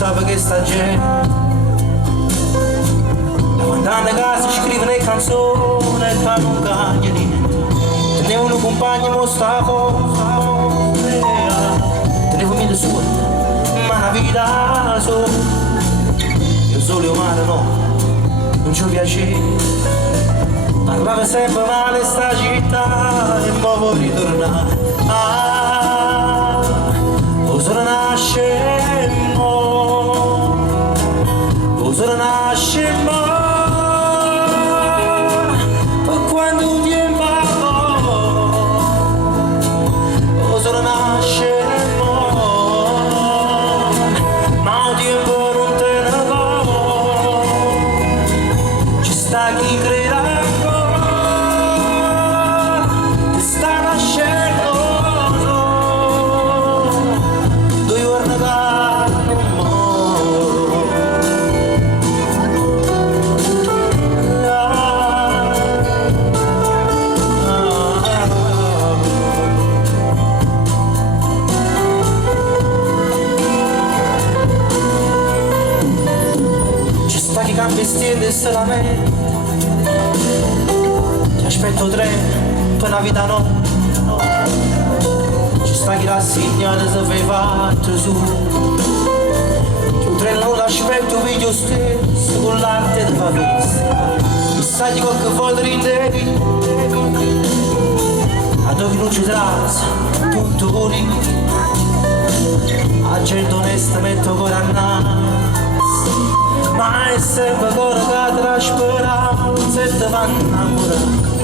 sape che sta gente da quant'anni che si scrivono le canzoni e che non cambia niente. Tenevo un compagno e mo sta fuori, tenevo mille sue ma una vita sola. Io solo umano no, non ci piaceva. Parlava sempre male sta città e mo vuoi ritornare. Cosa nasce mo, cosa nasce mo, per quando un tempo cosa nasce mo, ma un tempo non te ne va, ci sta chi crede. Che cambi stile solamente, ti aspetto tre per una vita no, ci sta chi rassegna se fai fatto su, tu tre non l'aspetto video stesso con l'arte di favista, chissà di qualche volta rindevi, a dove non ci trasa, tutto pulito, a gente onesta metto ancora a naso. Ma è sempre ancora che tra speranza e ti fa innamorare.